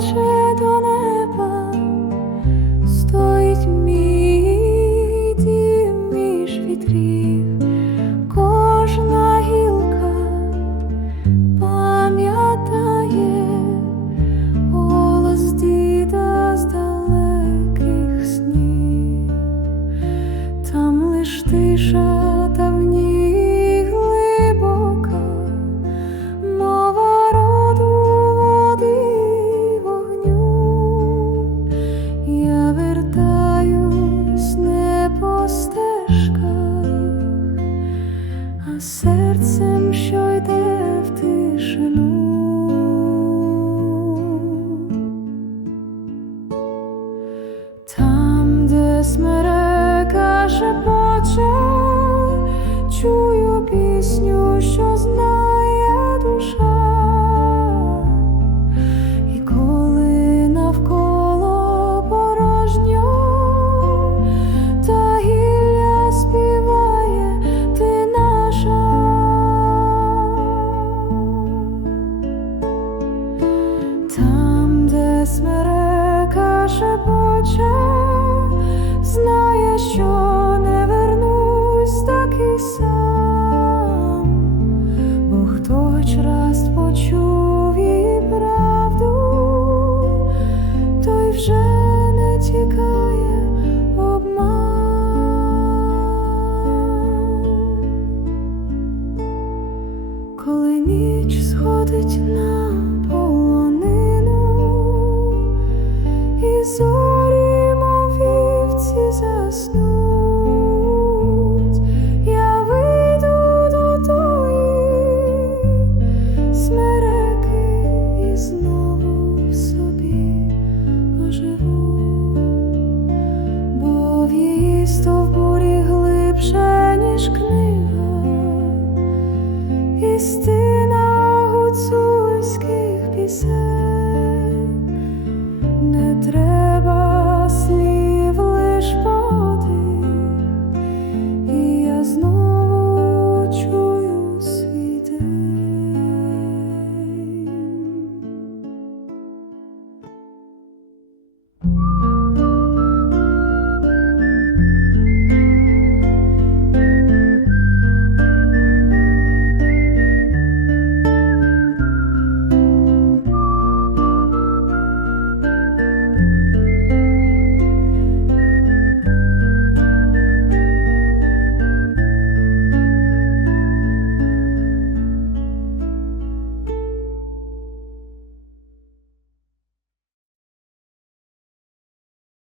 child. Там, де смерека шепоче, чую пісню, що знає душа, і коли навколо порожньо, та гілля співає ти наша, там, де смерека шепоче, почув і брат. je